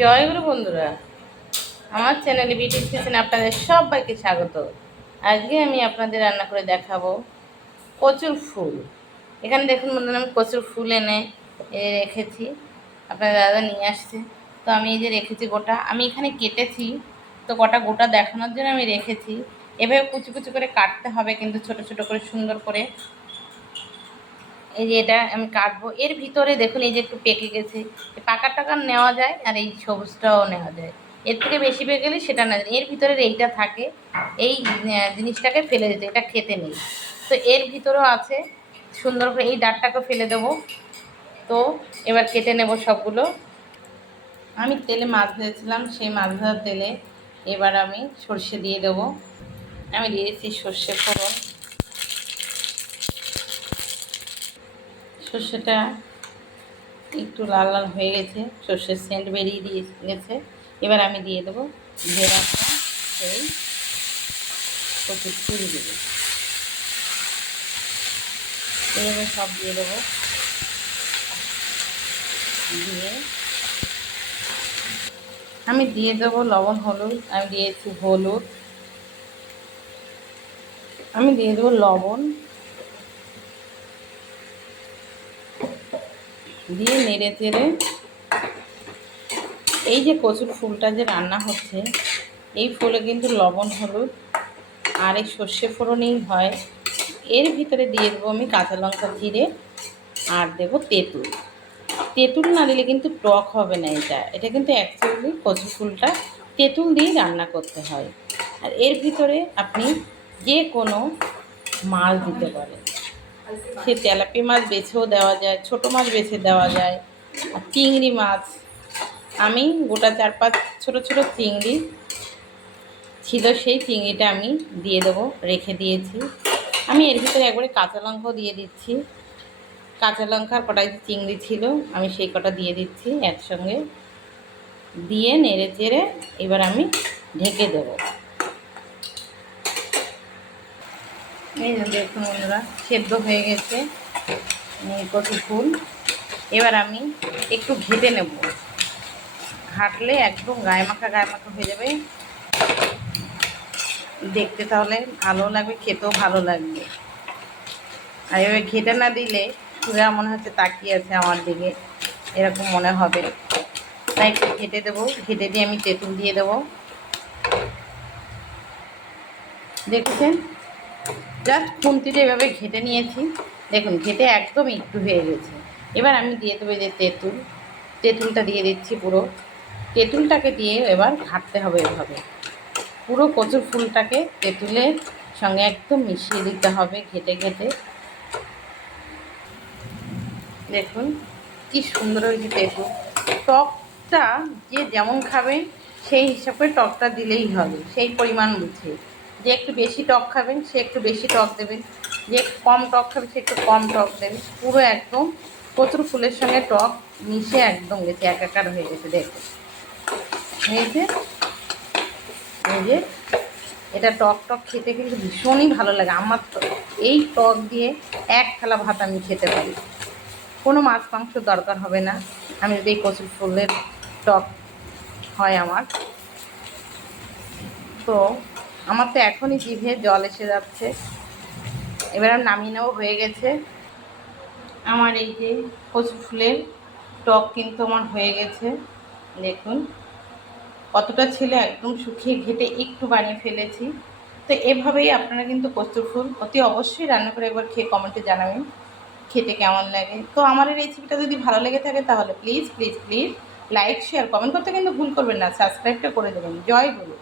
জয় গুরু বন্ধুরা। আমার চ্যানেলে বিউটি কিচেনে আপনাদের সবাইকে স্বাগত। আজকে আমি আপনাদের রান্না করে দেখাবো কচুর ফুল। এখানে দেখুন বন্ধুরা, আমি কচুর ফুল এনে রেখেছি। আপনার দাদা নিয়ে আসছে। তো আমি এই যে রেখেছি গোটা। আমি এখানে কেটেছি। তো গোটা গোটা দেখানোর জন্য আমি রেখেছি। এভাবে কুচি কুচি করে কাটতে হবে, কিন্তু ছোট ছোট করে সুন্দর করে এই যে এটা আমি কাটবো। এর ভিতরে দেখুন, এই যে একটু পেকে গেছে। পাকা টাকা নেওয়া যায় আর এই সবুজটাও নেওয়া যায়। এর থেকে বেশি পেকে গেলে সেটা না এর ভিতরে এইটা থাকে। এই জিনিসটাকে ফেলে দিতে, এটা খেতে নেই। তো এর ভিতরেও আছে। সুন্দর করে এই ডাঁটটাকে ফেলে দেবো। তো এবার কেটে নেব সবগুলো। আমি তেলে মাছ ভেজেছিলাম সেই মাছ ভাজার তেলে। এবার আমি সর্ষে দিয়ে দেবো। আমি দিয়েছি সর্ষে ফোড়ন। সর্ষেটা একটু লাল লাল হয়ে গেছে। সর্ষের সেন্ট বেরিয়ে দিয়ে গেছে। এবার আমি দিয়ে দেবো দিয়ে রাখা সেই কচুর ফুল দেবো। এইভাবে সব দিয়ে দেবো। দিয়ে আমি দিয়ে দেবো লবণ, হলুদ। আমি দিয়েছি হলুদ। আমি দিয়ে দেবো লবণ। দিয়ে নেড়ে চেড়ে এই যে কচুর ফুলটা যে রান্না হচ্ছে, এই ফুলে কিন্তু লবণ, হলুদ আর এই সর্ষে ফোড়নেই হয়। এর ভিতরে দিয়ে দেবো আমি কাঁচা লঙ্কা জিরে আর দেবো তেঁতুল। তেঁতুল না দিলে কিন্তু টক হবে না এটা। এটা কিন্তু অ্যাকচুয়ালি কচু ফুলটা তেঁতুল দিয়েই রান্না করতে হয়। আর এর ভিতরে আপনি যে কোনো মাছ দিতে পারেন। সে তেলাপি মাছ বেছেও দেওয়া যায়, ছোট মাছ বেছে দেওয়া যায়, আর চিংড়ি মাছ। আমি গোটা চার পাঁচ ছোটো ছোটো চিংড়ি ছিল সেই চিংড়িটা আমি দিয়ে দেবো, রেখে দিয়েছি। আমি এর ভিতরে একবারে কাঁচা লঙ্কাও দিয়ে দিচ্ছি। কাঁচা লঙ্কার কটা যে চিংড়ি ছিল, আমি সেই কটা দিয়ে দিচ্ছি একসঙ্গে। দিয়ে নেড়ে চেড়ে এবার আমি ঢেকে দেবো। এই যে দেখুন বন্ধুরা, সেদ্ধ হয়ে গেছে। কচু ফুল। এবার আমি একটু ঘেটে নেব। ঘাটলে একদম গায়ে মাখা গায়ে মাখা হয়ে যাবে। দেখতে তাহলে ভালো লাগবে, খেতেও ভালো লাগবে। আর এভাবে ঘেটে না দিলে সুরা মনে হচ্ছে তাকিয়ে আছে আমার দিকে। এরকম মনে হবে। তাই একটু ঘেটে দেবো। ঘেটে দিয়ে আমি তেঁতুল দিয়ে দেবো। দেখছেন? জাস্ট খুন্তিতে এভাবে ঘেটে নিয়েছি। দেখুন, ঘেটে একদম একটু হয়ে গেছে। এবার আমি দিয়ে দেবো যে তেঁতুল। তেঁতুলটা দিয়ে দিচ্ছি পুরো। তেঁতুলটাকে দিয়ে এবার ঘাটতে হবে এভাবে। পুরো কচুর ফুলটাকে তেঁতুলের সঙ্গে একদম মিশিয়ে দিতে হবে ঘেটে ঘেটে। দেখুন, কি সুন্দর হয়েছে তেঁতুল। টকটা যে যেমন খাবে, সেই হিসাবে টকটা দিলেই হবে। সেই পরিমাণ বুঝে। যে একটু বেশি টক খাবেন, সে একটু বেশি টক দেবেন। যে একটু কম টক খাবে, সে একটু কম টক দেবে পুরো একদম কচুর ফুলের সঙ্গে টক মিশে একদম গেছে, একাকার হয়ে গেছে, দেখুন। হয়েছে এই যে, এটা টক টক খেতে কিন্তু ভীষণই ভালো লাগে। আমার তো এই টক দিয়ে এক থালা ভাত আমি খেতে পারি। কোনো মাছ মাংস দরকার হবে না। আমি যদি এই কচুর ফুলের টক হয় আমার। তো আমার তো এখনই জিভে জল এসে যাচ্ছে। এবার নামিয়ে নেওয়া হয়ে গেছে। আমার এই যে কচু ফুলের টক কিন্তু আমার হয়ে গেছে। দেখুন, কতটা ছিল একদম শুকিয়ে ঘেটে একটু বানিয়ে ফেলেছি। তো এভাবেই আপনারা কিন্তু কচুর ফুল অতি অবশ্যই রান্না করে একবার খেয়ে কমেন্টে জানাবেন, খেতে কেমন লাগে। তো আমার এই রেসিপিটা যদি ভালো লেগে থাকে তাহলে please please please like share comment করতে কিন্তু ভুল করবেন না। সাবস্ক্রাইবটা করে দেবেন। জয় গুরু।